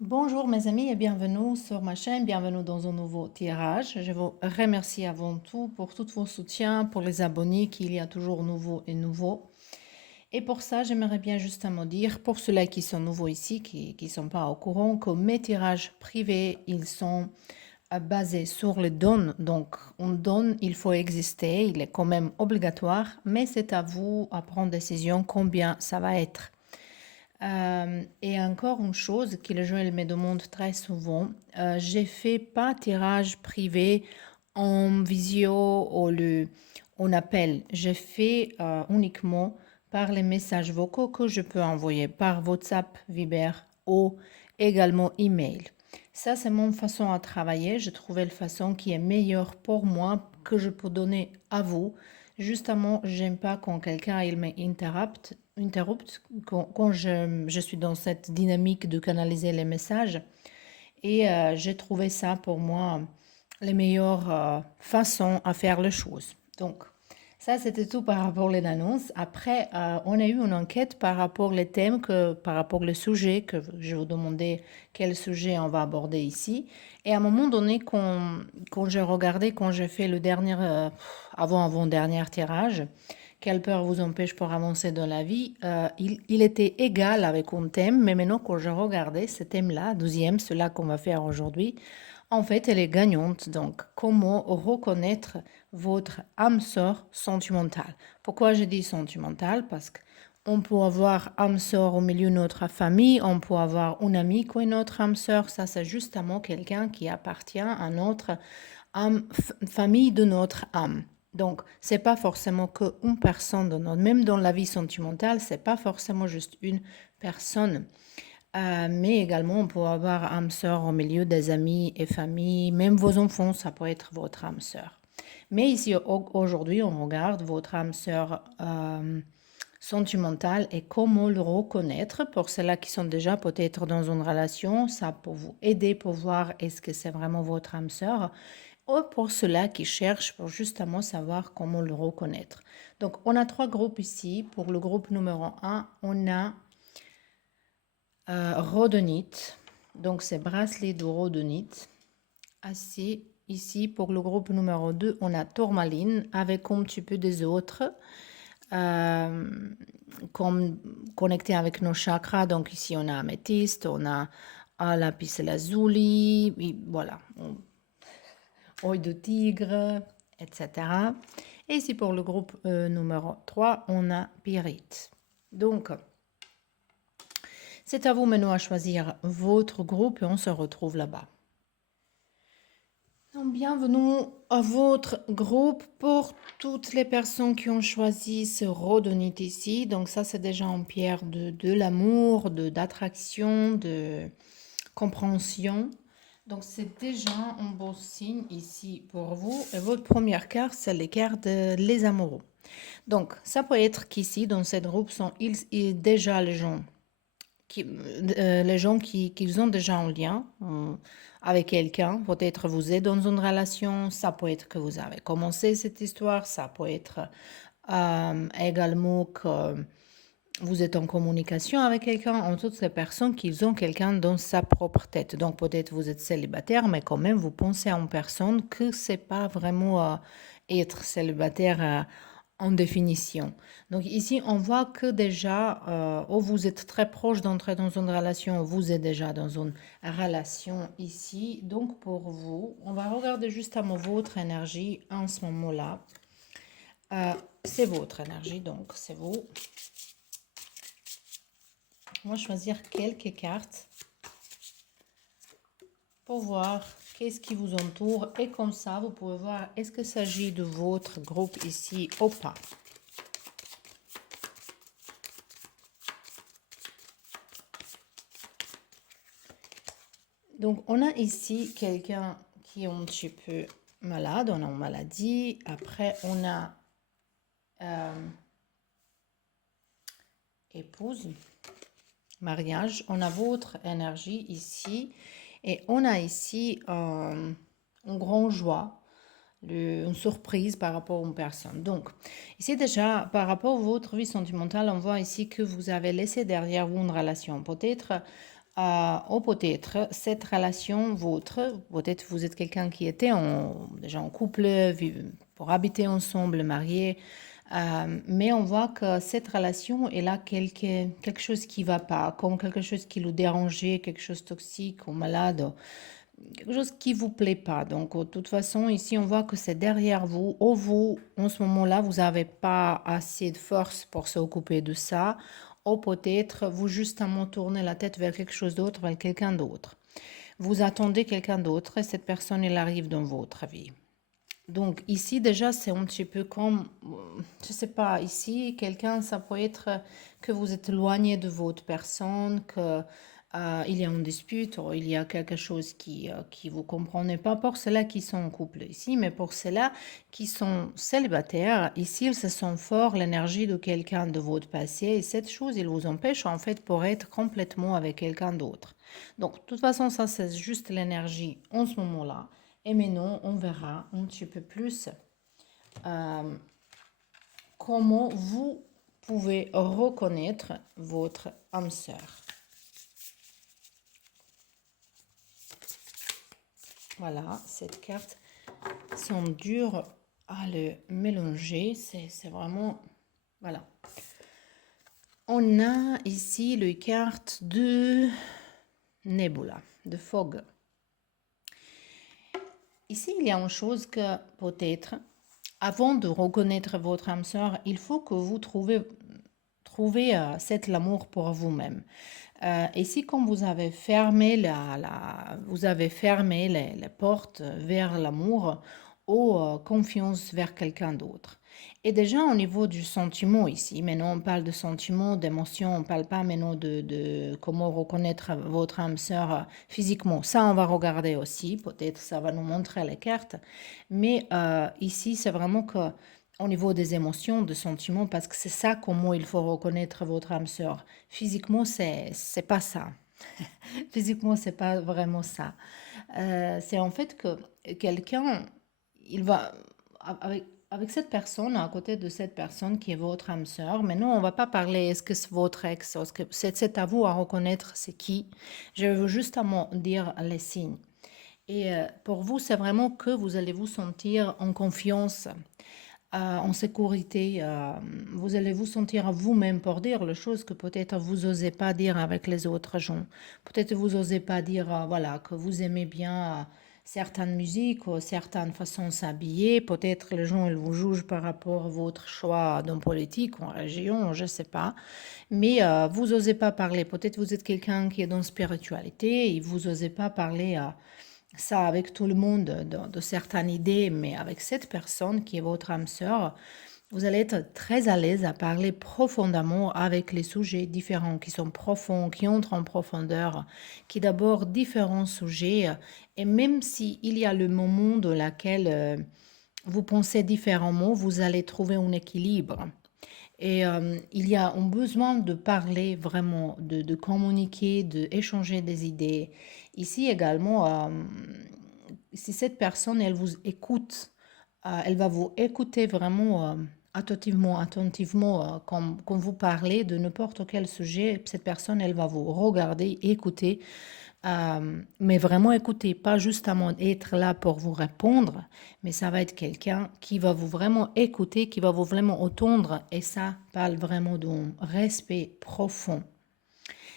Bonjour mes amis et bienvenue sur ma chaîne, bienvenue dans un nouveau tirage. Je vous remercie avant tout pour tous vos soutiens, pour les abonnés qu'il y a toujours nouveaux et nouveaux. Et pour ça, j'aimerais bien justement dire, pour ceux-là qui sont nouveaux ici, qui ne sont pas au courant, que mes tirages privés, ils sont basés sur les dons. Donc, on donne, il faut exister, il est quand même obligatoire, mais c'est à vous à prendre décision combien ça va être. Et encore une chose que les gens ils me demandent très souvent, j'ai fait pas tirage privé en visio ou en appel. J'ai fait uniquement par les messages vocaux que je peux envoyer par WhatsApp, Viber ou également email. Ça, c'est mon façon à travailler. J'ai trouvé la façon qui est meilleure pour moi que je peux donner à vous. Justement, j'aime pas quand quelqu'un il interrupte quand je suis dans cette dynamique de canaliser les messages. Et j'ai trouvé ça pour moi les meilleures façons à faire les choses. Donc, ça, c'était tout par rapport aux annonces. Après, on a eu une enquête par rapport aux thèmes, par rapport aux sujets, que je vous demandais quel sujet on va aborder ici. Et à un moment donné, quand j'ai regardé, quand j'ai fait le dernier, avant-dernier tirage, quelle peur vous empêche pour avancer dans la vie, il était égal avec un thème, mais maintenant quand je regardais ce thème-là, 12e, celui qu'on va faire aujourd'hui, en fait, elle est gagnante. Donc, comment reconnaître votre âme sœur sentimentale? Pourquoi je dis sentimentale? Parce qu'on peut avoir âme sœur au milieu de notre famille, on peut avoir un ami qui est notre âme sœur. Ça, c'est justement quelqu'un qui appartient à notre famille de notre âme. Donc, c'est pas forcément qu'une personne dans notre, même dans la vie sentimentale, c'est pas forcément juste une personne. Mais également, on peut avoir âme sœur au milieu des amis et familles, même vos enfants, ça peut être votre âme sœur. Mais ici, aujourd'hui, on regarde votre âme sœur sentimentale et comment le reconnaître. Pour ceux-là qui sont déjà peut-être dans une relation, ça peut vous aider pour voir est-ce que c'est vraiment votre âme sœur. Ou pour ceux-là qui cherchent pour justement savoir comment le reconnaître. Donc, on a trois groupes ici. Pour le groupe numéro un, on a rhodonite, donc c'est bracelet de rhodonite. Ainsi, ici pour le groupe numéro 2, on a tourmaline avec un petit peu des autres, comme connecté avec nos chakras. Donc ici on a améthyste, on a lapis lazuli, voilà, œil de tigre, etc. Et ici pour le groupe numéro 3, on a pyrite. Donc, c'est à vous maintenant à choisir votre groupe et on se retrouve là-bas. Donc, bienvenue à votre groupe pour toutes les personnes qui ont choisi ce rhodonite ici. Donc ça, c'est déjà en pierre de l'amour, d'attraction, de compréhension. Donc c'est déjà un beau signe ici pour vous. Et votre première carte, c'est les cartes les amoureux. Donc ça peut être qu'ici, dans cette groupe, sont déjà les gens qui ont déjà un lien avec quelqu'un. Peut-être vous êtes dans une relation, ça peut être que vous avez commencé cette histoire, ça peut être également que vous êtes en communication avec quelqu'un, en toutes ces personnes qui ont quelqu'un dans sa propre tête. Donc peut-être vous êtes célibataire, mais quand même vous pensez à une personne que c'est pas vraiment être célibataire en définition. Donc ici, on voit que déjà, ou vous êtes très proche d'entrer dans une relation, ou vous êtes déjà dans une relation ici. Donc pour vous, on va regarder justement votre énergie en ce moment-là. C'est votre énergie, donc c'est vous. On va choisir quelques cartes pour voir qu'est-ce qui vous entoure. Et comme ça, vous pouvez voir est-ce qu'il s'agit de votre groupe ici ou pas. Donc, on a ici quelqu'un qui est un petit peu malade, on a une maladie. Après, on a épouse, mariage. On a votre énergie ici. Et on a ici une grande joie, une surprise par rapport à une personne. Donc, ici déjà, par rapport à votre vie sentimentale, on voit ici que vous avez laissé derrière vous une relation. Peut-être ou peut-être cette relation vôtre, peut-être vous êtes quelqu'un qui était déjà en couple, pour habiter ensemble, marié, mais on voit que cette relation, elle a quelque chose qui ne va pas, comme quelque chose qui vous dérangeait, quelque chose de toxique ou malade, quelque chose qui ne vous plaît pas. Donc, de toute façon, ici, on voit que c'est derrière vous, ou vous, en ce moment-là, vous n'avez pas assez de force pour s'occuper de ça, ou peut-être vous justement tournez la tête vers quelque chose d'autre, vers quelqu'un d'autre. Vous attendez quelqu'un d'autre et cette personne, elle arrive dans votre vie. Donc ici déjà c'est un petit peu comme, je sais pas, ici quelqu'un, ça peut être que vous êtes éloigné de votre personne, que il y a une dispute ou il y a quelque chose qui vous comprenez pas pour ceux-là qui sont en couple ici, mais pour ceux-là qui sont célibataires, ici ils se sentent fort l'énergie de quelqu'un de votre passé et cette chose, il vous empêche en fait pour être complètement avec quelqu'un d'autre. Donc de toute façon ça c'est juste l'énergie en ce moment-là. Et maintenant, on verra un petit peu plus euh, comment vous pouvez reconnaître votre âme sœur. Voilà, cette carte semble dure à le mélanger. C'est vraiment... Voilà. On a ici les cartes de Nebula, de Fog. Ici, il y a une chose que peut-être, avant de reconnaître votre âme sœur, il faut que vous trouviez cet amour pour vous-même. Ici, comme vous avez fermé vous avez fermé les portes vers l'amour ou confiance vers quelqu'un d'autre. Et déjà au niveau du sentiment ici, maintenant on parle de sentiment, d'émotion, on ne parle pas maintenant de comment reconnaître votre âme sœur physiquement. Ça, on va regarder aussi, peut-être ça va nous montrer les cartes. Mais ici, c'est vraiment que au niveau des émotions, des sentiments, parce que c'est ça comment il faut reconnaître votre âme sœur. Physiquement, c'est pas ça. Physiquement, c'est pas vraiment ça. C'est en fait que quelqu'un, il va avec cette personne, à côté de cette personne qui est votre âme sœur. Mais non, on va pas parler est-ce que c'est votre ex, est-ce que c'est à vous à reconnaître c'est qui. Je veux justement dire les signes. Et pour vous, c'est vraiment que vous allez vous sentir en confiance, en sécurité. Vous allez vous sentir vous-même pour dire les choses que peut-être vous n'osez pas dire avec les autres gens. Peut-être vous n'osez pas dire voilà, que vous aimez bien certaines musiques ou certaines façons de s'habiller. Peut-être les gens ils vous jugent par rapport à votre choix dans politique ou en région, je ne sais pas. Mais vous n'osez pas parler. Peut-être vous êtes quelqu'un qui est dans la spiritualité et vous n'osez pas parler ça avec tout le monde de certaines idées, mais avec cette personne qui est votre âme sœur, vous allez être très à l'aise à parler profondément avec les sujets différents, qui sont profonds, qui entrent en profondeur, qui d'abord différents sujets, et même s'il y a le moment dans lequel vous pensez différemment, vous allez trouver un équilibre. Et il y a un besoin de parler vraiment, de communiquer, d'échanger des idées. Ici également, si cette personne, elle vous écoute, elle va vous écouter vraiment attentivement, quand vous parlez de n'importe quel sujet, cette personne, elle va vous regarder, écouter, mais vraiment écouter, pas justement être là pour vous répondre, mais ça va être quelqu'un qui va vous vraiment écouter, qui va vous vraiment entendre, et ça parle vraiment d'un respect profond.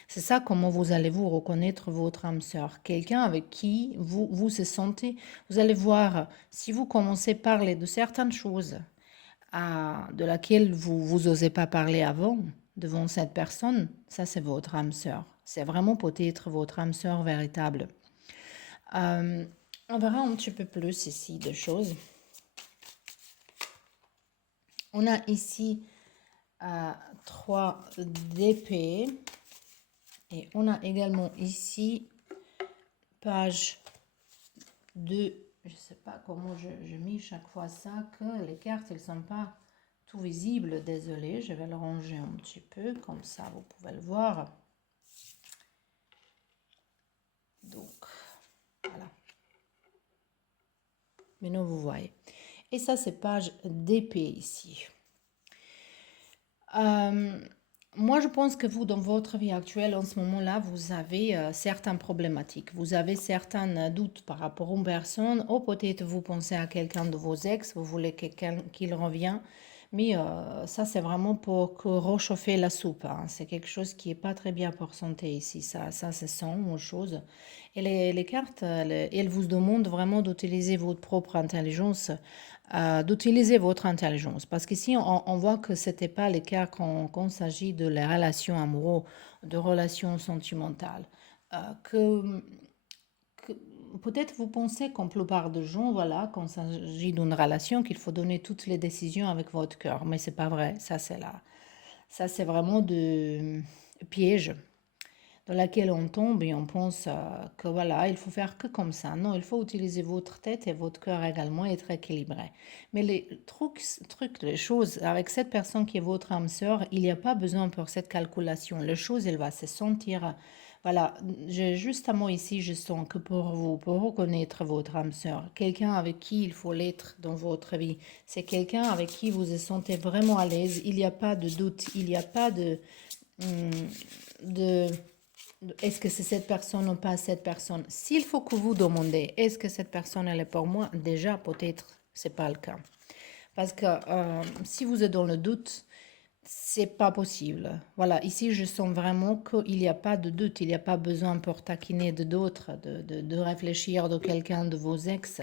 C'est ça comment vous allez vous reconnaître votre âme sœur. Quelqu'un avec qui vous se sentez. Vous allez voir, si vous commencez à parler de certaines choses de laquelle vous osez pas parler avant, devant cette personne, ça c'est votre âme sœur. C'est vraiment peut-être votre âme sœur véritable. Euh, on verra un petit peu plus ici de choses. On a ici 3 d'épée. Et on a également ici, page 2. Je ne sais pas comment je mets chaque fois ça, que les cartes, elles ne sont pas tout visibles. Désolée, je vais le ranger un petit peu, comme ça vous pouvez le voir. Donc, voilà. Maintenant, vous voyez. Et ça, c'est page d'épée ici. Moi, je pense que vous, dans votre vie actuelle, en ce moment-là, vous avez certaines problématiques. Vous avez certains doutes par rapport aux personnes. Ou peut-être vous pensez à quelqu'un de vos ex, vous voulez quelqu'un qu'il revienne. Mais ça, c'est vraiment pour réchauffer la soupe, hein. C'est quelque chose qui n'est pas très bien pour santé ici. Ça c'est sans autre chose. Et les cartes, elles vous demandent vraiment d'utiliser votre propre intelligence, d'utiliser votre intelligence. Parce qu'ici, on voit que ce n'était pas le cas quand il s'agit de les relations amoureuses, de relations sentimentales. Euh, que, que peut-être vous pensez, comme plupart de gens, voilà, quand il s'agit d'une relation, qu'il faut donner toutes les décisions avec votre cœur. Mais c'est pas vrai. Ça, c'est là. Ça, c'est vraiment de piège dans laquelle on tombe et on pense que voilà, il faut faire que comme ça. Non, il faut utiliser votre tête et votre cœur également et être équilibré. Mais les les choses, avec cette personne qui est votre âme sœur, il n'y a pas besoin pour cette calculation. Les choses, elle va se sentir. Voilà, justement ici, je sens que pour vous, pour reconnaître votre âme sœur, quelqu'un avec qui il faut l'être dans votre vie, c'est quelqu'un avec qui vous vous sentez vraiment à l'aise, il n'y a pas de doute, il n'y a pas hum, de est-ce que c'est cette personne ou pas cette personne. S'il faut que vous demandez, est-ce que cette personne elle est pour moi, déjà peut-être c'est pas le cas. Parce que si vous êtes dans le doute, c'est pas possible. Voilà, ici je sens vraiment qu'il n'y a pas de doute, il n'y a pas besoin pour taquiner de d'autres, de réfléchir de quelqu'un de vos ex.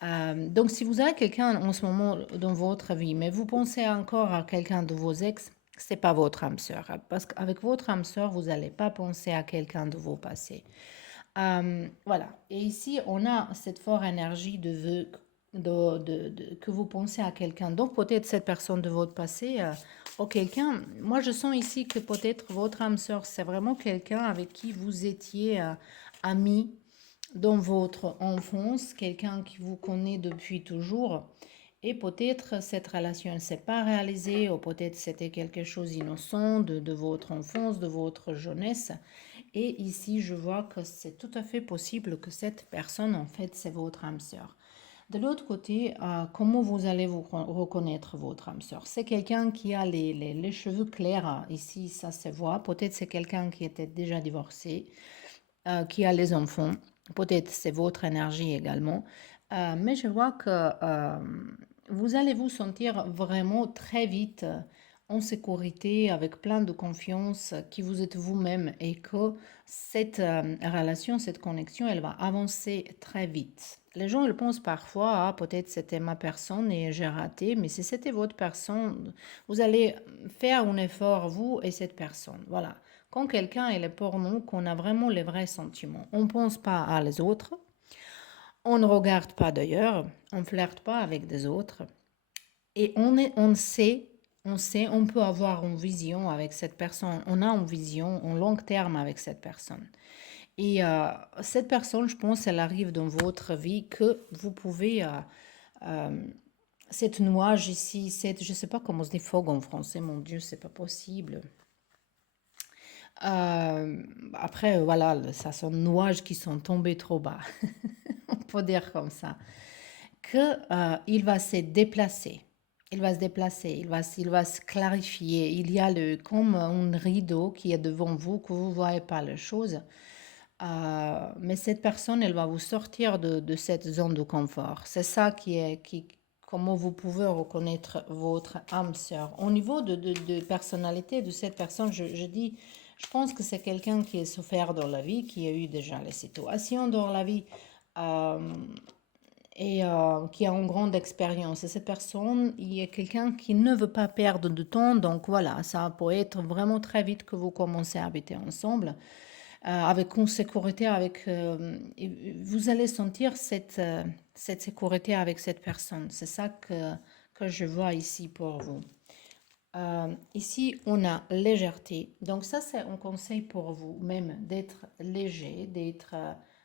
Donc si vous avez quelqu'un en ce moment dans votre vie, mais vous pensez encore à quelqu'un de vos ex, c'est pas votre âme sœur. Parce qu'avec votre âme sœur, vous n'allez pas penser à quelqu'un de vos passés. Voilà. Et ici, on a cette forte énergie que vous pensez à quelqu'un. Donc, peut-être cette personne de votre passé, ou quelqu'un. Moi, je sens ici que peut-être votre âme sœur, c'est vraiment quelqu'un avec qui vous étiez amis dans votre enfance, quelqu'un qui vous connaît depuis toujours. Et peut-être cette relation ne s'est pas réalisée, ou peut-être c'était quelque chose d'innocent de votre enfance, de votre jeunesse. Et ici, je vois que c'est tout à fait possible que cette personne, en fait, c'est votre âme sœur. De l'autre côté, comment vous allez vous reconnaître votre âme sœur? C'est quelqu'un qui a les cheveux clairs, hein. Ici, ça se voit. Peut-être c'est quelqu'un qui était déjà divorcé, qui a les enfants. Peut-être c'est votre énergie également. Mais je vois que vous allez vous sentir vraiment très vite en sécurité, avec plein de confiance, qui vous êtes vous-même et que cette relation, cette connexion, elle va avancer très vite. Les gens, ils pensent parfois, ah, peut-être c'était ma personne et j'ai raté, mais si c'était votre personne, vous allez faire un effort, vous et cette personne. Voilà. Quand quelqu'un est pour nous, qu'on a vraiment les vrais sentiments, on ne pense pas à les autres, on ne regarde pas d'ailleurs, on ne flirte pas avec des autres, et on peut avoir une vision avec cette personne, on a une vision en long terme avec cette personne. Et cette personne, je pense, elle arrive dans votre vie que vous pouvez, euh, cette nuage ici, je ne sais pas comment on se dit fog en français, mon Dieu, c'est pas possible. Après, voilà, ça sont nuages qui sont tombés trop bas, on peut dire comme ça, que il va se déplacer. Il va se déplacer, il va se clarifier. Il y a comme un rideau qui est devant vous, que vous ne voyez pas les choses. Mais cette personne, elle va vous sortir de cette zone de confort. C'est ça comment vous pouvez reconnaître votre âme sœur. Au niveau de personnalité de cette personne, je pense que c'est quelqu'un qui a souffert dans la vie, qui a eu déjà les situations dans la vie euh, et qui a une grande expérience. Et cette personne, il y a quelqu'un qui ne veut pas perdre de temps. Donc voilà, ça peut être vraiment très vite que vous commencez à habiter ensemble avec une sécurité, vous allez sentir cette sécurité avec cette personne. C'est ça que je vois ici pour vous. Ici, on a légèreté. Donc ça, c'est un conseil pour vous, même d'être léger,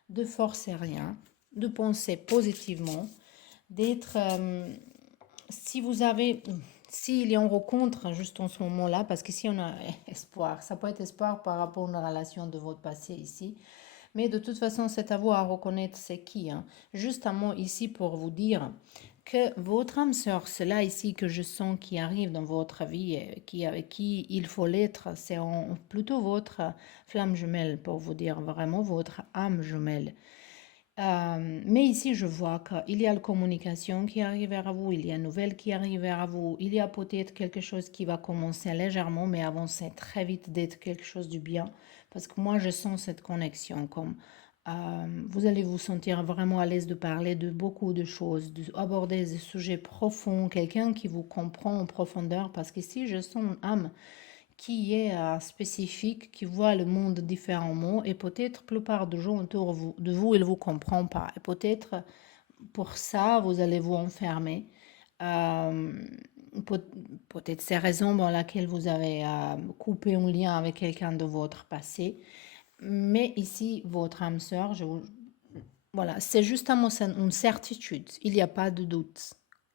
de forcer rien, de penser positivement, d'être, si vous avez, s'il y a une rencontre juste en ce moment-là, parce qu'ici on a espoir, ça peut être espoir par rapport à une relation de votre passé ici, mais de toute façon c'est à vous à reconnaître c'est qui, hein. Juste un mot ici pour vous dire que votre âme sœur, cela ici que je sens qui arrive dans votre vie, avec qui il faut l'être, c'est plutôt votre flamme jumelle, pour vous dire vraiment votre âme jumelle. Mais ici, je vois qu'il y a la communication qui arrive vers vous, il y a une nouvelle qui arrive vers vous, il y a peut-être quelque chose qui va commencer légèrement, mais avancer très vite d'être quelque chose du bien. Parce que moi, je sens cette connexion comme vous allez vous sentir vraiment à l'aise de parler de beaucoup de choses, d'aborder des sujets profonds, quelqu'un qui vous comprend en profondeur. Parce qu'ici, je sens une âme qui est spécifique, qui voit le monde différemment et peut-être la plupart des gens autour de vous, ils ne vous comprennent pas. Et peut-être pour ça, vous allez vous enfermer. Euh, peut-être c'est la raison pour laquelle vous avez coupé un lien avec quelqu'un de votre passé. Mais ici, votre âme sœur, voilà, c'est justement une certitude. Il n'y a pas de doute.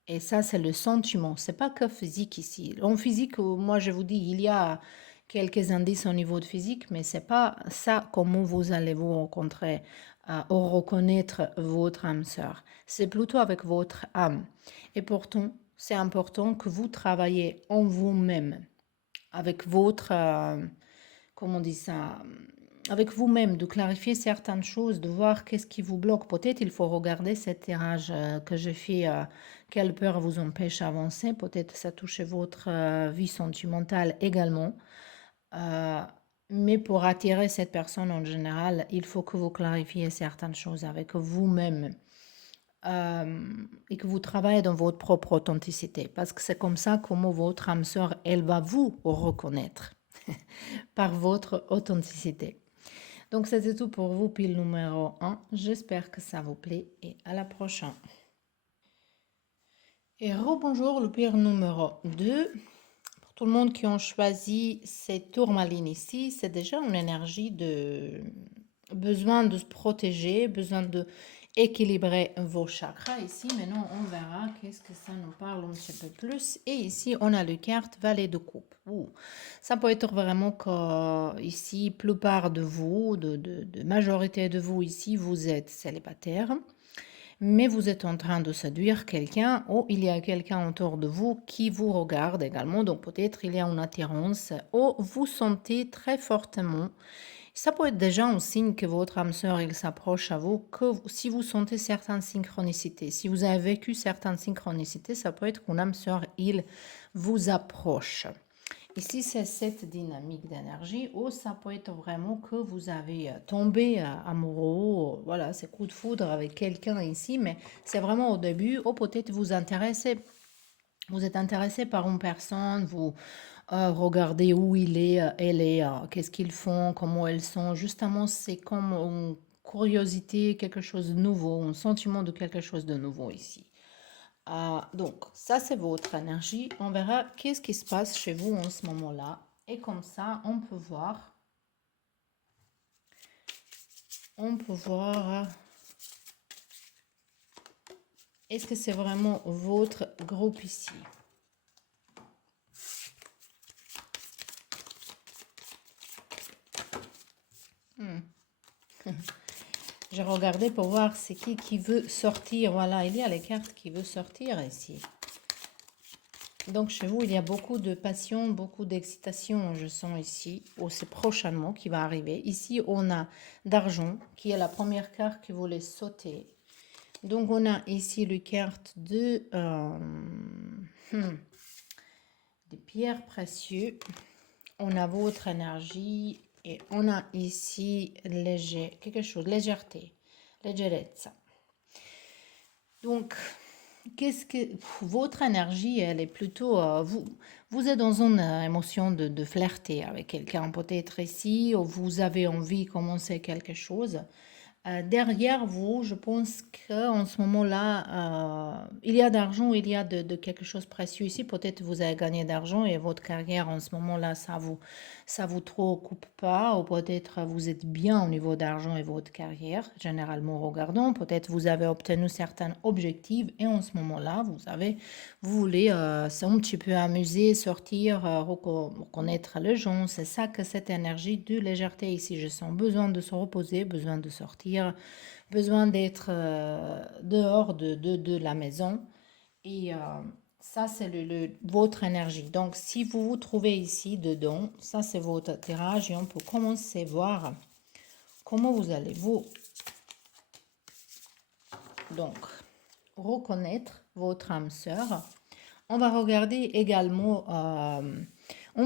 Et ça, c'est le sentiment. C'est pas que physique ici. En physique, moi, je vous dis, il y a quelques indices au niveau de physique, mais c'est pas ça comment vous allez vous rencontrer ou reconnaître votre âme sœur. C'est plutôt avec votre âme. Et pourtant, c'est important que vous travaillez en vous-même, avec votre, comment on dit ça, avec vous-même, de clarifier certaines choses, de voir qu'est-ce qui vous bloque. Peut-être il faut regarder cet tirage que j'ai fait, quelle peur vous empêche d'avancer. Peut-être ça touche votre vie sentimentale également. Euh, mais pour attirer cette personne en général, il faut que vous clarifiez certaines choses avec vous-même et que vous travaillez dans votre propre authenticité. Parce que c'est comme ça comment votre âme sœur, elle va vous reconnaître par votre authenticité. Donc, c'était tout pour vous, pile numéro 1. J'espère que ça vous plaît et à la prochaine. Et rebonjour, le pire numéro 2. Pour tout le monde qui ont choisi cette tourmaline ici, c'est déjà une énergie de besoin de se protéger, besoin de équilibrer vos chakras ici. Maintenant, on verra qu'est-ce que ça nous parle un petit peu plus. Et ici, on a le carte Valet de coupe. Ça peut être vraiment que ici, plupart de vous, de majorité de vous ici, vous êtes célibataire. Mais vous êtes en train de séduire quelqu'un ou il y a quelqu'un autour de vous qui vous regarde également. Donc peut-être il y a une attirance ou vous sentez très fortement. Ça peut être déjà un signe que votre âme sœur il s'approche à vous, que si vous sentez certaines synchronicités, si vous avez vécu certaines synchronicités, ça peut être qu'une âme sœur il vous approche. Ici, c'est cette dynamique d'énergie où ça peut être vraiment que vous avez tombé amoureux, voilà, c'est coup de foudre avec quelqu'un ici, mais c'est vraiment au début, ou peut-être vous intéressez, vous êtes intéressé par une personne, vous regardez où il est, elle est, qu'est-ce qu'ils font, comment elles sont, justement, c'est comme une curiosité, quelque chose de nouveau, un sentiment de quelque chose de nouveau ici. Donc, ça, c'est votre énergie. On verra qu'est-ce qui se passe chez vous en ce moment-là. Et comme ça, on peut voir. Est-ce que c'est vraiment votre groupe ici? J'ai regardé pour voir c'est qui veut sortir. Voilà, il y a les cartes qui veulent sortir ici. Donc chez vous, il y a beaucoup de passion, beaucoup d'excitation, je sens ici, ou c'est prochainement qui va arriver. Ici, on a d'argent, qui est la première carte qui voulait sauter. Donc on a ici le carte de des pierres précieuses. On a votre énergie et on a ici quelque chose, légèreté, leggerezza. Donc, qu'est-ce que votre énergie, elle est plutôt vous êtes dans une émotion de flirter avec quelqu'un peut-être ici, ou vous avez envie de commencer quelque chose. Derrière vous, je pense qu'en ce moment-là, il y a d'argent, il y a de quelque chose de précieux ici. Peut-être vous avez gagné d'argent et votre carrière en ce moment-là, ça vous trop coupe pas. Ou peut-être vous êtes bien au niveau d'argent et votre carrière. Généralement, regardons. Peut-être vous avez obtenu certains objectifs et en ce moment-là, vous voulez c'est un petit peu amuser, sortir, reconnaître les gens. C'est ça que cette énergie de légèreté ici. Je sens besoin de se reposer, besoin de sortir, besoin d'être dehors de la maison Et ça, c'est votre énergie. Donc, si vous vous trouvez ici dedans, ça, c'est votre tirage et on peut commencer à voir comment vous allez vous donc reconnaître votre âme sœur. On va regarder également un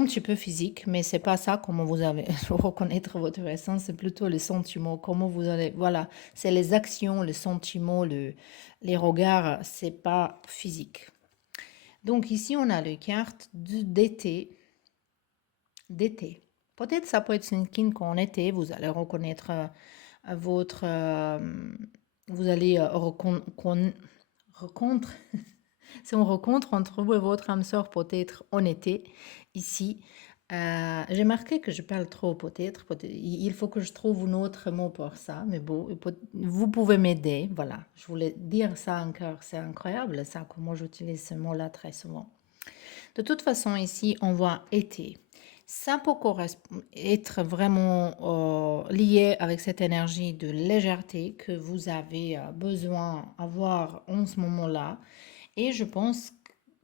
petit peu physique, mais c'est pas ça comment vous allez reconnaître votre essence, c'est plutôt les sentiments, comment vous allez, voilà, c'est les actions, les sentiments, les regards, c'est pas physique. Donc ici, on a les cartes d'été. D'été. Peut-être ça peut être une kin qu'en été, vous allez reconnaître votre... vous allez rencontre... C'est une rencontre entre vous et votre âme sœur peut-être en été, ici. J'ai marqué que je parle trop peut-être. Il faut que je trouve un autre mot pour ça. Mais bon, vous pouvez m'aider. Voilà, je voulais dire ça encore. C'est incroyable ça, comment j'utilise ce mot-là très souvent. De toute façon, ici, on voit été. Ça peut être vraiment lié avec cette énergie de légèreté que vous avez besoin d'avoir en ce moment-là. Et je pense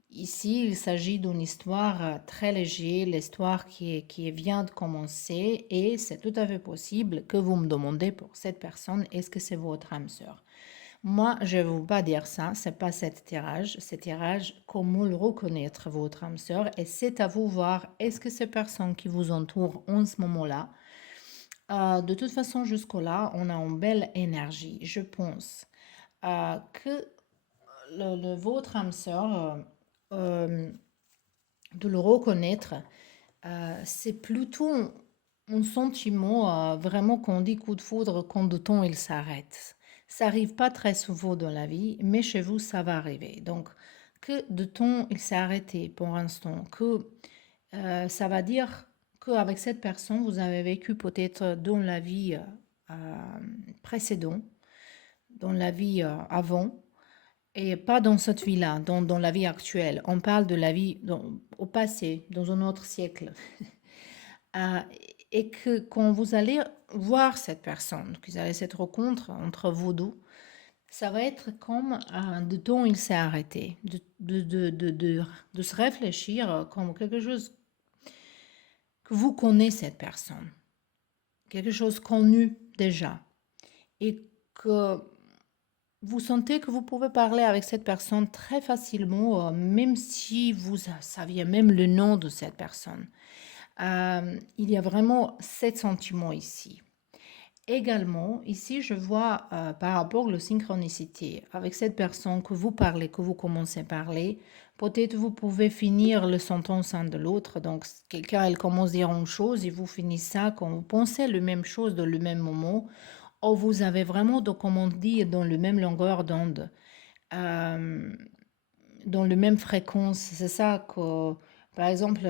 qu'ici, il s'agit d'une histoire très légère, l'histoire qui vient de commencer. Et c'est tout à fait possible que vous me demandez pour cette personne, est-ce que c'est votre âme sœur? Moi, je ne vais vous pas dire ça, c'est pas cette tirage. Ce tirage, comment le reconnaître, votre âme sœur, et c'est à vous voir, est-ce que ces personnes qui vous entourent en ce moment-là, de toute façon, jusque-là, on a une belle énergie. Je pense que votre âme sœur, de le reconnaître, c'est plutôt un sentiment vraiment qu'on dit coup de foudre quand de temps il s'arrête. Ça arrive pas très souvent dans la vie, mais chez vous, ça va arriver. Donc, que de temps il s'est arrêté pour l'instant, que ça va dire qu'avec cette personne, vous avez vécu peut-être dans la vie précédente, dans la vie avant, et pas dans cette vie-là, dans la vie actuelle. On parle de la vie au passé, dans un autre siècle. Euh, et que quand vous allez voir cette personne, que vous allez cette rencontre entre vous deux, ça va être comme de temps il s'est arrêté, de se réfléchir comme quelque chose que vous connaissez cette personne, quelque chose connu déjà, et que vous sentez que vous pouvez parler avec cette personne très facilement, même si vous saviez même le nom de cette personne. Il y a vraiment cet sentiment ici. Également, ici, je vois par rapport à la synchronicité, avec cette personne que vous parlez, que vous commencez à parler, peut-être vous pouvez finir le sentence un de l'autre. Donc, quelqu'un, elle commence à dire une chose et vous finissez ça quand vous pensez la même chose dans le même moment, ou vous avez vraiment, donc, comme on dit, dans le même longueur d'onde, euh, dans la même fréquence. C'est ça que, par exemple,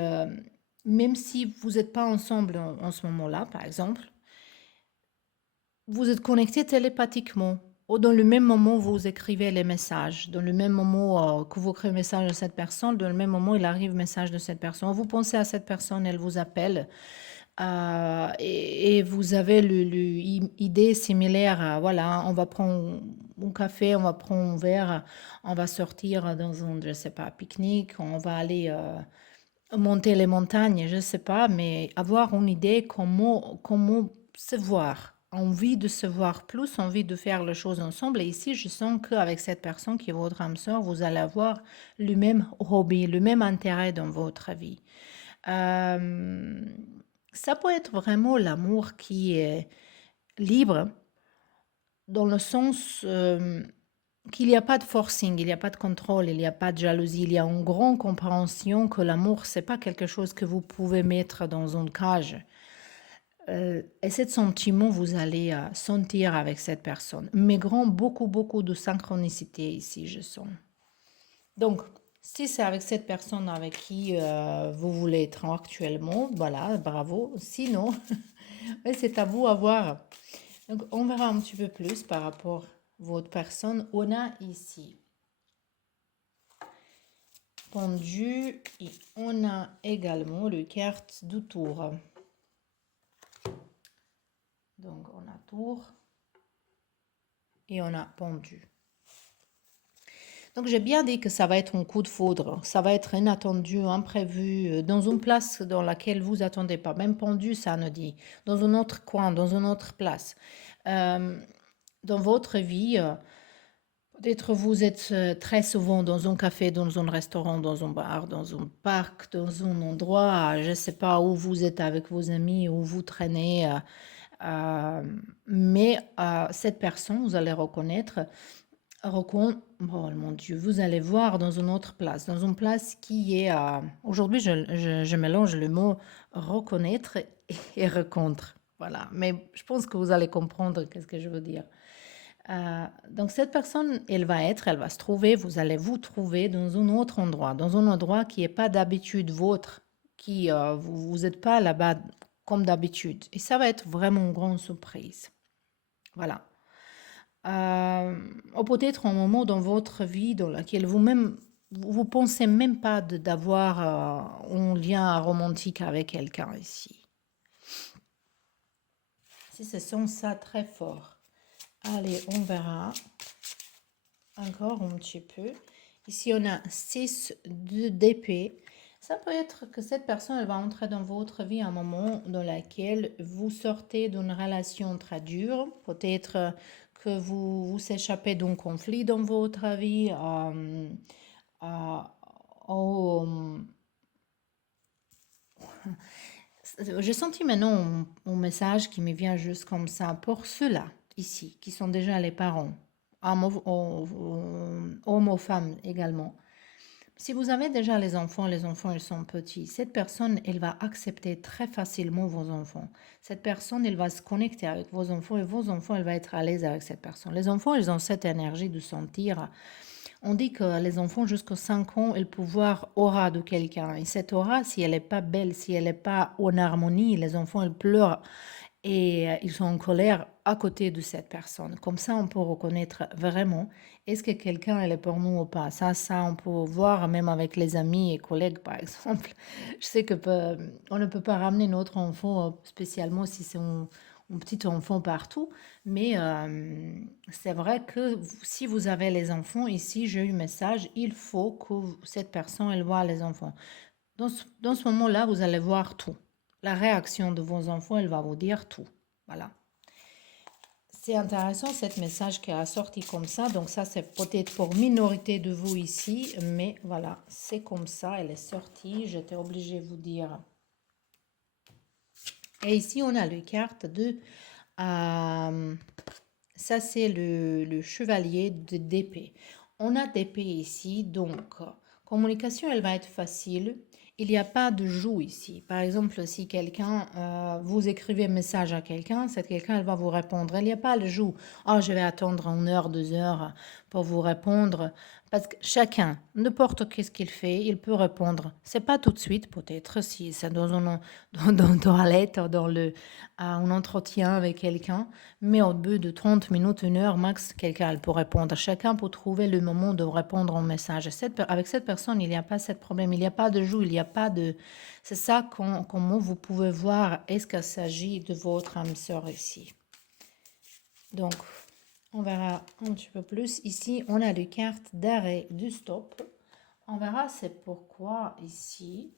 même si vous n'êtes pas ensemble en ce moment-là, par exemple, vous êtes connectés télépathiquement. Ou dans le même moment, vous écrivez les messages. Dans le même moment que vous écrivez le message de cette personne, dans le même moment, il arrive le message de cette personne. Vous pensez à cette personne, elle vous appelle. Et vous avez l'idée similaire. Voilà, on va prendre un café, on va prendre un verre, on va sortir dans un, je sais pas, pique-nique, on va aller monter les montagnes, je sais pas, mais avoir une idée comment se voir. Envie de se voir plus, envie de faire les choses ensemble. Et ici, je sens qu'avec cette personne qui est votre âme sœur, vous allez avoir le même hobby, le même intérêt dans votre vie. Euh, Ça peut être vraiment l'amour qui est libre, dans le sens qu'il n'y a pas de forcing, il n'y a pas de contrôle, il n'y a pas de jalousie, il y a une grande compréhension que l'amour, c'est pas quelque chose que vous pouvez mettre dans une cage. Et ce sentiment, vous allez sentir avec cette personne. Mais grand, beaucoup, beaucoup de synchronicité ici, je sens. Donc, si c'est avec cette personne avec qui vous voulez être actuellement, voilà, bravo. Sinon, c'est à vous à voir. Donc, on verra un petit peu plus par rapport à votre personne. On a ici pendu et on a également le carte du tour. Donc, on a tour et on a pendu. Donc j'ai bien dit que ça va être un coup de foudre, ça va être inattendu, imprévu, dans une place dans laquelle vous attendez pas, même pendu, ça nous dit, dans un autre coin, dans une autre place. Euh, dans votre vie, peut-être vous êtes très souvent dans un café, dans un restaurant, dans un bar, dans un parc, dans un endroit, je ne sais pas où vous êtes avec vos amis, où vous traînez, mais cette personne, vous allez reconnaître, oh mon Dieu, vous allez voir dans une autre place, dans une place qui est, aujourd'hui je mélange le mot reconnaître et rencontre. Voilà, mais je pense que vous allez comprendre qu'est-ce que je veux dire. Donc cette personne, elle va se trouver, vous allez vous trouver dans un autre endroit, dans un endroit qui n'est pas d'habitude vôtre, qui vous n'êtes pas là-bas comme d'habitude. Et ça va être vraiment une grande surprise. Voilà. Ou peut-être un moment dans votre vie dans lequel vous pensez même pas d'avoir un lien romantique avec quelqu'un ici. Si ce sent ça très fort. Allez, on verra. Encore un petit peu. Ici, on a 6 d'épée. Ça peut être que cette personne elle va entrer dans votre vie à un moment dans lequel vous sortez d'une relation très dure. Peut-être que vous échappez d'un conflit dans votre vie. J'ai senti maintenant un message qui me vient juste comme ça pour ceux-là, ici, qui sont déjà les parents, hommes aux femmes également. Si vous avez déjà les enfants ils sont petits, cette personne, elle va accepter très facilement vos enfants. Cette personne, elle va se connecter avec vos enfants et vos enfants, elle va être à l'aise avec cette personne. Les enfants, ils ont cette énergie de sentir. On dit que les enfants jusqu'à 5 ans, ils peuvent voir aura de quelqu'un. Et cette aura, si elle n'est pas belle, si elle n'est pas en harmonie, les enfants, ils pleurent et ils sont en colère à côté de cette personne. Comme ça, on peut reconnaître vraiment est-ce que quelqu'un elle est pour nous ou pas. Ça, on peut voir même avec les amis et collègues, par exemple. Je sais que on ne peut pas ramener notre enfant, spécialement si c'est un petit enfant partout, mais c'est vrai que si vous avez les enfants, ici, j'ai eu un message, il faut que cette personne, elle voit les enfants. Dans ce moment-là, vous allez voir tout. La réaction de vos enfants, elle va vous dire tout. Voilà. C'est intéressant, cette message qui a sorti comme ça. Donc ça, c'est peut-être pour minorité de vous ici. Mais voilà, c'est comme ça. Elle est sortie. J'étais obligée de vous dire. Et ici, on a les cartes de... ça, c'est le chevalier d'épée. On a d'épée ici. Donc, communication, elle va être facile. Il n'y a pas de joue ici. Par exemple, si quelqu'un, vous écrivez un message à quelqu'un, cette quelqu'un, elle va vous répondre. Il n'y a pas le joue. Oh, je vais attendre 1 heure, 2 heures pour vous répondre. Parce que chacun, n'importe qu'est-ce qu'il fait, il peut répondre. C'est pas tout de suite, peut-être, si c'est dans une toilette, un entretien avec quelqu'un, mais au bout de 30 minutes, 1 heure max, quelqu'un elle peut répondre. Chacun peut trouver le moment de répondre au message. Avec cette personne, il n'y a pas ce problème, il n'y a pas de joue, il n'y a pas de... C'est ça comment vous pouvez voir est-ce qu'il s'agit de votre âme sœur ici. Donc, on verra un petit peu plus. Ici, on a les cartes d'arrêt, du stop. On verra c'est pourquoi ici.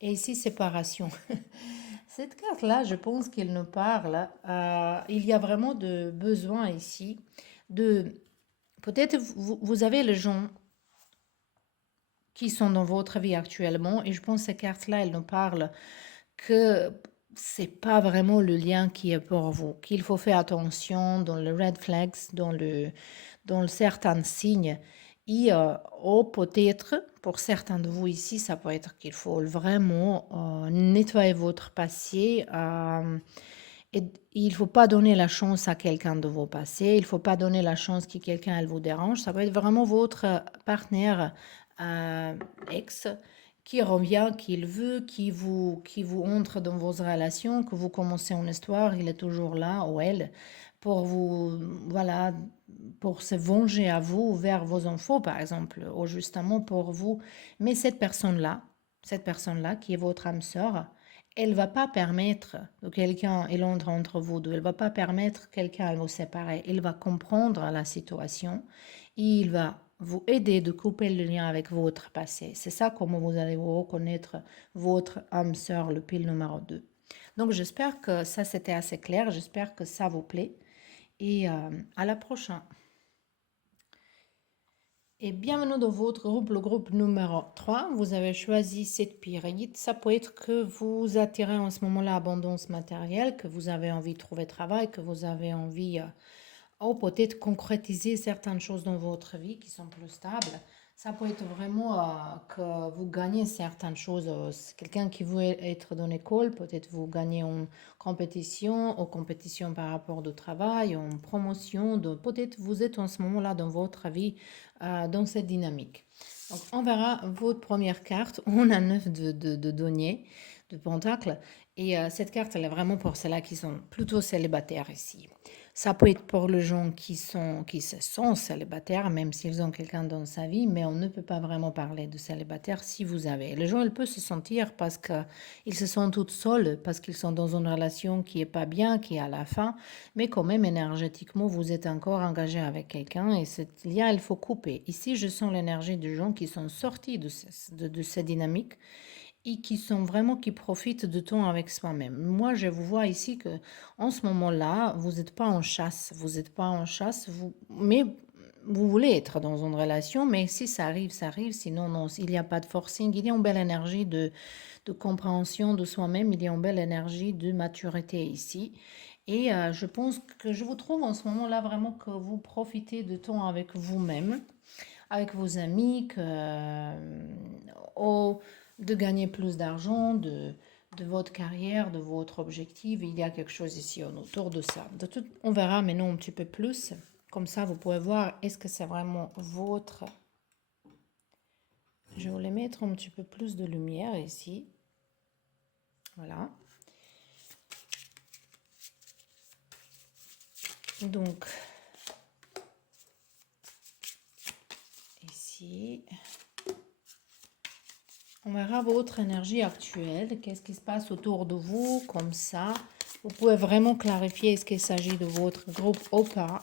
Et ici, séparation. Cette carte-là, je pense qu'elle nous parle. Il y a vraiment de besoin ici de... Peut-être vous avez les gens qui sont dans votre vie actuellement et je pense que ces cartes-là, elles nous parlent que c'est pas vraiment le lien qui est pour vous, qu'il faut faire attention dans le red flags, dans le certains signes. Et peut-être, pour certains de vous ici, ça peut être qu'il faut vraiment nettoyer votre passé. Et il ne faut pas donner la chance à quelqu'un de vos passés. Il ne faut pas donner la chance que quelqu'un elle vous dérange. Ça peut être vraiment votre partenaire ex qui revient, qu'il veut, qui vous entre dans vos relations, que vous commencez une histoire, il est toujours là ou elle pour vous, voilà, pour se venger à vous vers vos enfants, par exemple, ou justement pour vous. Mais cette personne-là qui est votre âme sœur, elle va pas permettre que quelqu'un, elle entre entre vous deux, elle va pas permettre que quelqu'un à vous séparer. Il va comprendre la situation et il va vous aider de couper le lien avec votre passé. C'est ça comment vous allez vous reconnaître votre âme sœur, le pile numéro 2. Donc j'espère que ça c'était assez clair, j'espère que ça vous plaît et à la prochaine. Et bienvenue dans votre groupe, le groupe numéro 3. Vous avez choisi cette pyramide. Ça peut être que vous attirez en ce moment-là abondance matérielle, que vous avez envie de trouver travail, que vous avez envie, ou peut-être concrétiser certaines choses dans votre vie qui sont plus stables. Ça peut être vraiment que vous gagnez certaines choses. C'est quelqu'un qui veut être dans l'école, peut-être vous gagnez en compétition, ou compétition par rapport au travail, en promotion. Peut-être vous êtes en ce moment-là dans votre vie dans cette dynamique. Donc, on verra votre première carte. On a 9 de deniers, de pentacles. Et cette carte, elle est vraiment pour ceux-là qui sont plutôt célibataires ici. Ça peut être pour les gens qui se sont célibataires, même s'ils ont quelqu'un dans sa vie, mais on ne peut pas vraiment parler de célibataire si vous avez. Les gens, ils peuvent se sentir parce qu'ils se sentent toutes seuls, parce qu'ils sont dans une relation qui est pas bien, qui est à la fin, mais quand même énergétiquement, vous êtes encore engagé avec quelqu'un et ce lien, il faut couper. Ici, je sens l'énergie des gens qui sont sortis de cette dynamique et qui sont vraiment qui profitent de temps avec soi-même. Moi, je vous vois ici que en ce moment-là, vous n'êtes pas en chasse, vous n'êtes pas en chasse, mais vous voulez être dans une relation, mais si ça arrive, ça arrive. Sinon, non, il n'y a pas de forcing. Il y a une belle énergie de compréhension de soi-même. Il y a une belle énergie de maturité ici. Et je pense que je vous trouve en ce moment-là vraiment que vous profitez de temps avec vous-même, avec vos amis, de gagner plus d'argent, de votre carrière, de votre objectif. Il y a quelque chose ici autour de ça. On verra maintenant un petit peu plus. Comme ça, vous pouvez voir est-ce que c'est vraiment votre... Je voulais mettre un petit peu plus de lumière ici. Voilà. Donc, ici, on verra votre énergie actuelle. Qu'est-ce qui se passe autour de vous, comme ça. Vous pouvez vraiment clarifier est-ce qu'il s'agit de votre groupe ou pas.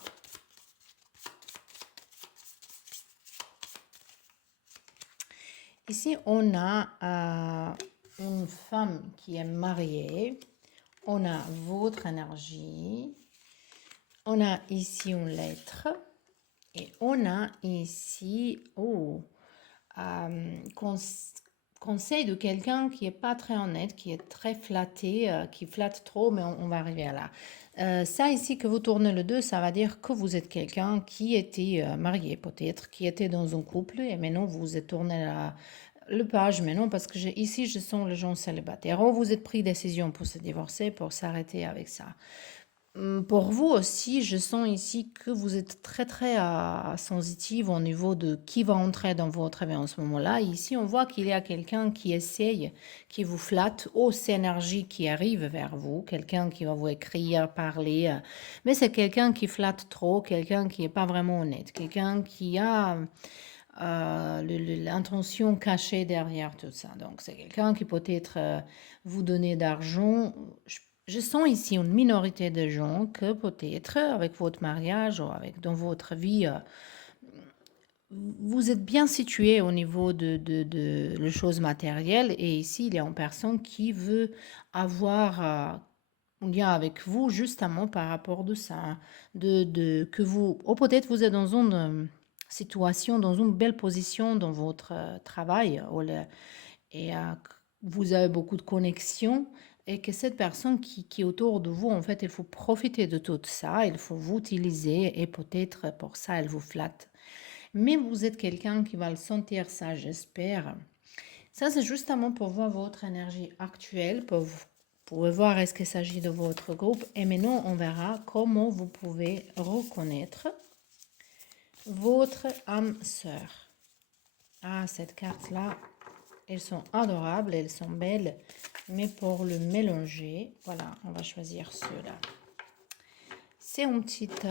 Ici, on a une femme qui est mariée. On a votre énergie. On a ici une lettre. Et on a ici, conseil de quelqu'un qui n'est pas très honnête, qui est très flatté, qui flatte trop, mais on va arriver à là. Ça ici, que vous tournez le 2, ça va dire que vous êtes quelqu'un qui était marié peut-être, qui était dans un couple, et maintenant vous êtes tourné le page maintenant, parce que ici je sens les gens célibataires. Oh, vous êtes pris décision pour se divorcer, pour s'arrêter avec ça. Pour vous aussi, je sens ici que vous êtes très très sensitive au niveau de qui va entrer dans votre vie en ce moment-là. Ici, on voit qu'il y a quelqu'un qui essaye, qui vous flatte, ces énergies qui arrivent vers vous, quelqu'un qui va vous écrire, parler, mais c'est quelqu'un qui flatte trop, quelqu'un qui n'est pas vraiment honnête, quelqu'un qui a l'intention cachée derrière tout ça. Donc, c'est quelqu'un qui peut-être vous donner d'argent. Je sens ici une minorité de gens que peut-être avec votre mariage ou dans votre vie, vous êtes bien situé au niveau de les choses matérielles. Et ici, il y a une personne qui veut avoir un lien avec vous justement par rapport de ça. Que vous, ou peut-être vous êtes dans une situation, dans une belle position dans votre travail. Et vous avez beaucoup de connexions et que cette personne qui est autour de vous, en fait, il faut profiter de tout ça, il faut vous utiliser et peut-être pour ça, elle vous flatte. Mais vous êtes quelqu'un qui va le sentir, ça, j'espère. Ça, c'est justement pour voir votre énergie actuelle, pour voir est-ce qu'il s'agit de votre groupe. Et maintenant, on verra comment vous pouvez reconnaître votre âme sœur. Ah, cette carte-là, elles sont adorables, elles sont belles, mais pour le mélanger, voilà, on va choisir ceux-là. C'est une petite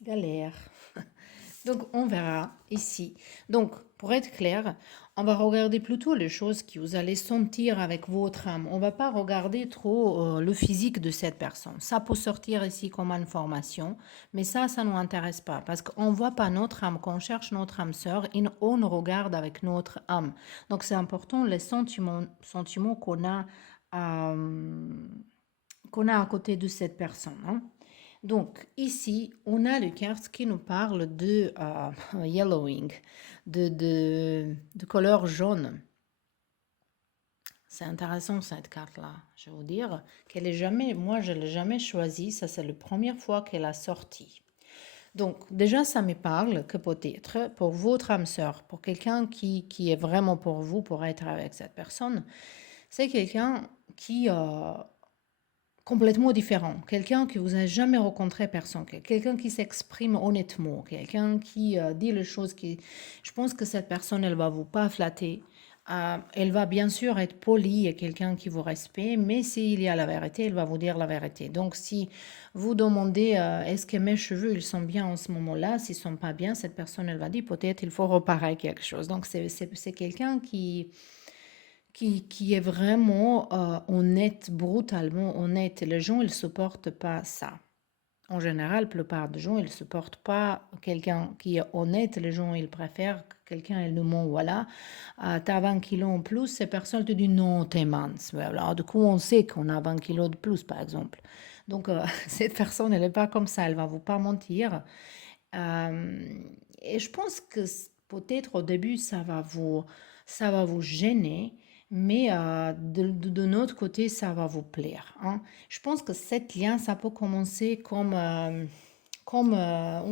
galère. Donc, on verra ici. Donc, pour être clair, on va regarder plutôt les choses que vous allez sentir avec votre âme. On va pas regarder trop le physique de cette personne. Ça peut sortir ici comme information, mais ça nous intéresse pas parce qu'on voit pas notre âme. Quand on cherche notre âme sœur, on regarde avec notre âme. Donc, c'est important les sentiments euh, qu'on a à côté de cette personne, hein. Donc, ici, on a le carte qui nous parle de yellowing, de couleur jaune. C'est intéressant cette carte-là, je vais vous dire qu'elle est jamais, moi je ne l'ai jamais choisie, ça c'est la première fois qu'elle a sorti. Donc, déjà, ça me parle que peut-être pour votre âme sœur, pour quelqu'un qui est vraiment pour vous, pour être avec cette personne, c'est quelqu'un qui complètement différent, quelqu'un que vous n'avez jamais rencontré personne, quelqu'un qui s'exprime honnêtement, quelqu'un qui dit les choses qui... Je pense que cette personne, elle va vous pas flatter. Elle va bien sûr être polie et quelqu'un qui vous respecte, mais s'il y a la vérité, elle va vous dire la vérité. Donc si vous demandez est-ce que mes cheveux ils sont bien en ce moment-là, s'ils sont pas bien, cette personne elle va dire peut-être il faut réparer quelque chose. Donc c'est quelqu'un qui est vraiment honnête, brutalement honnête. Les gens, ils ne supportent pas ça. En général, la plupart des gens, ils ne supportent pas quelqu'un qui est honnête. Les gens, ils préfèrent que quelqu'un, il nous ment, voilà, tu as 20 kilos en plus, ces personnes te disent non, t'es mince. Alors, du coup, on sait qu'on a 20 kilos de plus, par exemple. Donc, cette personne, elle n'est pas comme ça, elle va vous pas mentir. Euh, et je pense que peut-être au début, ça va vous gêner, mais de notre côté, ça va vous plaire, hein. Je pense que cette lien, ça peut commencer comme une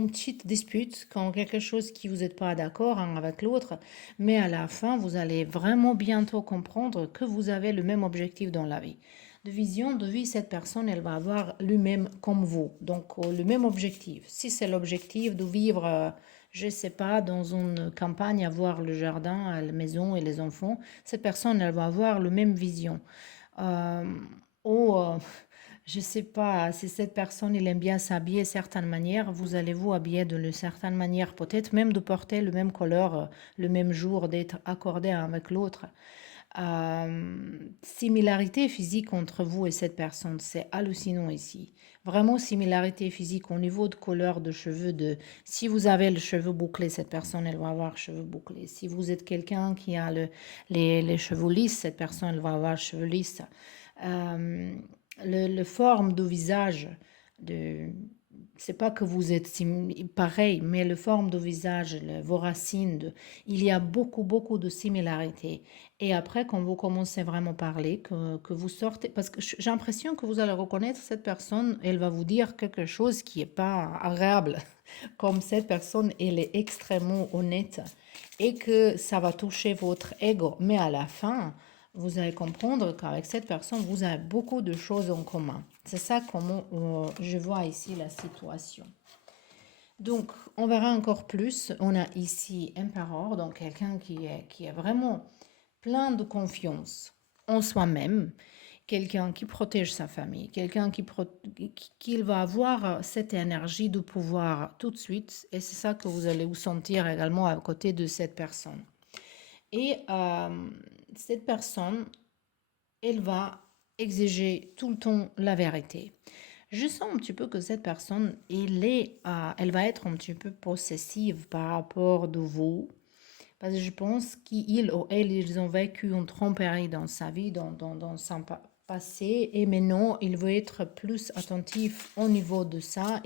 petite dispute, comme quelque chose qui vous n'êtes pas d'accord un avec l'autre, mais à la fin, vous allez vraiment bientôt comprendre que vous avez le même objectif dans la vie. De vision de vie, cette personne, elle va avoir le même comme vous, donc le même objectif. Si c'est l'objectif de vivre, je ne sais pas, dans une campagne, avoir le jardin, la maison et les enfants, cette personne, elle va avoir le même vision. Euh, ou, je ne sais pas, si cette personne, il aime bien s'habiller de certaines manières, vous allez vous habiller de certaine manière, peut-être même de porter le même couleur, le même jour, d'être accordé avec l'autre. Similarité physique entre vous et cette personne, c'est hallucinant ici. Vraiment similarité physique au niveau de couleur de cheveux. Si vous avez le cheveu bouclé, cette personne, elle va avoir cheveux bouclés. Si vous êtes quelqu'un qui a les cheveux lisses, cette personne, elle va avoir cheveux lisses. Euh, le forme du visage, de, c'est pas que vous êtes pareil, mais le forme du visage, vos racines, il y a beaucoup de similarités. Et après, quand vous commencez vraiment à parler, que vous sortez, parce que j'ai l'impression que vous allez reconnaître cette personne, elle va vous dire quelque chose qui n'est pas agréable, comme cette personne, elle est extrêmement honnête et que ça va toucher votre ego. Mais à la fin, vous allez comprendre qu'avec cette personne, vous avez beaucoup de choses en commun. C'est ça comment je vois ici la situation. Donc, on verra encore plus. On a ici Emperor, donc quelqu'un qui est vraiment plein de confiance en soi-même, quelqu'un qui protège sa famille, quelqu'un qui va avoir cette énergie de pouvoir tout de suite. Et c'est ça que vous allez vous sentir également à côté de cette personne. Et cette personne, elle va exiger tout le temps la vérité. Je sens un petit peu que cette personne, elle va être un petit peu possessive par rapport de vous. Parce que je pense qu'ils ou elles, ils ont vécu une tromperie dans sa vie, dans son passé. Et maintenant, il veut être plus attentif au niveau de ça.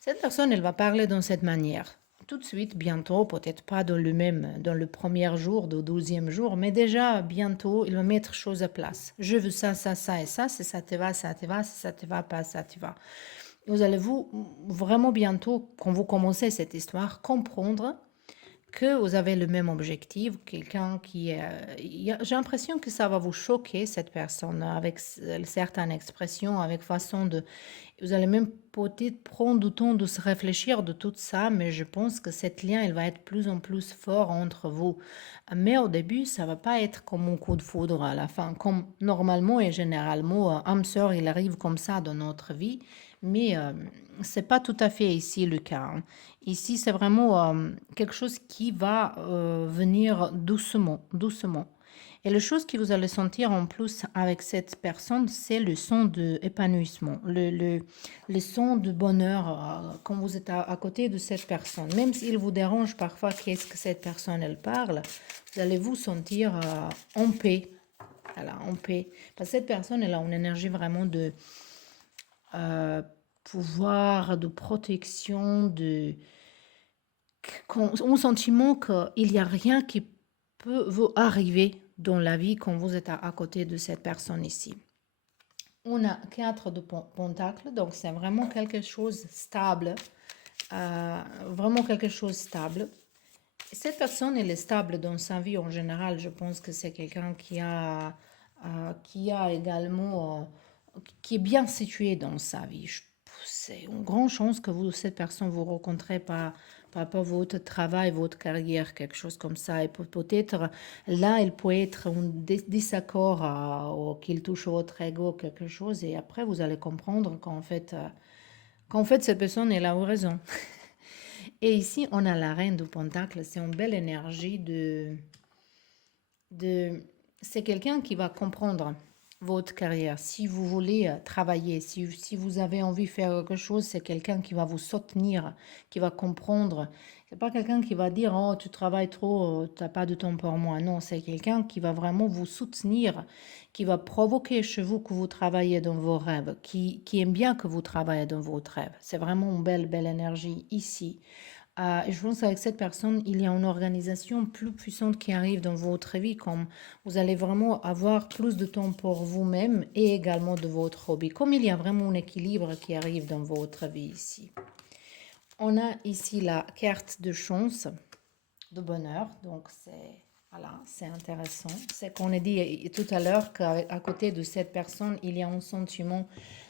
Cette personne, elle va parler dans cette manière. Tout de suite, bientôt, peut-être pas dans le premier jour, le 12e jour, mais déjà bientôt, il va mettre choses à place. Je veux ça, ça et ça, si ça te va, ça te va, si ça te va pas, ça te va. Vous allez vraiment bientôt, quand vous commencez cette histoire, comprendre que vous avez le même objectif, quelqu'un j'ai l'impression que ça va vous choquer, cette personne, avec certaines expressions, avec façon de... Vous allez même peut-être prendre du temps de se réfléchir de tout ça, mais je pense que cet lien, il va être plus en plus fort entre vous. Mais au début, ça va pas être comme un coup de foudre à la fin, comme normalement et généralement, âme sœur, il arrive comme ça dans notre vie. mais c'est pas tout à fait ici le cas, hein. Ici, c'est vraiment quelque chose qui va venir doucement, doucement. Et la chose que vous allez sentir en plus avec cette personne, c'est le son d'épanouissement, le son de bonheur quand vous êtes à côté de cette personne. Même s'il vous dérange parfois qu'est-ce que cette personne elle parle, vous allez vous sentir en paix. Voilà, en paix. Parce que cette personne, elle a une énergie vraiment de euh, pouvoir, de protection, un sentiment qu'il n'y a rien qui peut vous arriver dans la vie quand vous êtes à côté de cette personne ici. On a 4 de pentacles, donc c'est vraiment quelque chose stable, vraiment quelque chose stable. Cette personne, elle est stable dans sa vie en général. Je pense que c'est quelqu'un qui a également, qui est bien situé dans sa vie. C'est une grande chance que vous, cette personne, vous rencontrez par rapport à votre travail, votre carrière, quelque chose comme ça. Et peut-être là, il peut être un désaccord ou qu'il touche votre ego, quelque chose. Et après, vous allez comprendre qu'en fait cette personne, elle a eu raison. Et ici, on a la reine de Pentacle. C'est une belle énergie c'est quelqu'un qui va comprendre votre carrière. Si vous voulez travailler, si vous avez envie de faire quelque chose, c'est quelqu'un qui va vous soutenir, qui va comprendre. C'est pas quelqu'un qui va dire, oh, tu travailles trop, tu n'as pas de temps pour moi. Non, c'est quelqu'un qui va vraiment vous soutenir, qui va provoquer chez vous que vous travaillez dans vos rêves, qui aime bien que vous travaillez dans votre rêve. C'est vraiment une belle, belle énergie ici. Et je pense qu'avec cette personne, il y a une organisation plus puissante qui arrive dans votre vie, comme vous allez vraiment avoir plus de temps pour vous-même et également de votre hobby, comme il y a vraiment un équilibre qui arrive dans votre vie ici. On a ici la carte de chance, de bonheur, donc voilà, c'est intéressant. C'est qu'on a dit tout à l'heure qu'à côté de cette personne, il y a un sentiment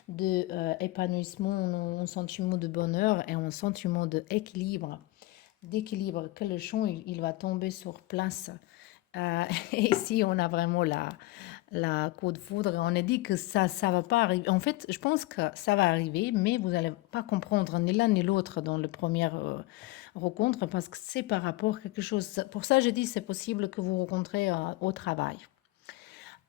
d'épanouissement, un sentiment de bonheur et un sentiment d'équilibre, que le champ il va tomber sur place. Et ici, on a vraiment la coup de foudre. On a dit que ça va pas arriver. En fait, je pense que ça va arriver, mais vous n'allez pas comprendre ni l'un ni l'autre dans le premier rencontre parce que c'est par rapport à quelque chose. Pour ça, je dis c'est possible que vous rencontrez au travail.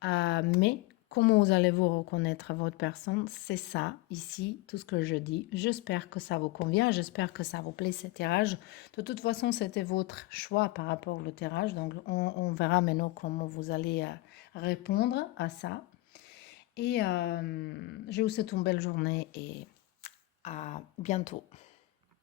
Mais comment vous allez vous reconnaître votre personne, c'est ça ici, tout ce que je dis. J'espère que ça vous convient, j'espère que ça vous plaît ce tirage. De toute façon, c'était votre choix par rapport au tirage, donc on verra maintenant comment vous allez répondre à ça. Et je vous souhaite une belle journée et à bientôt.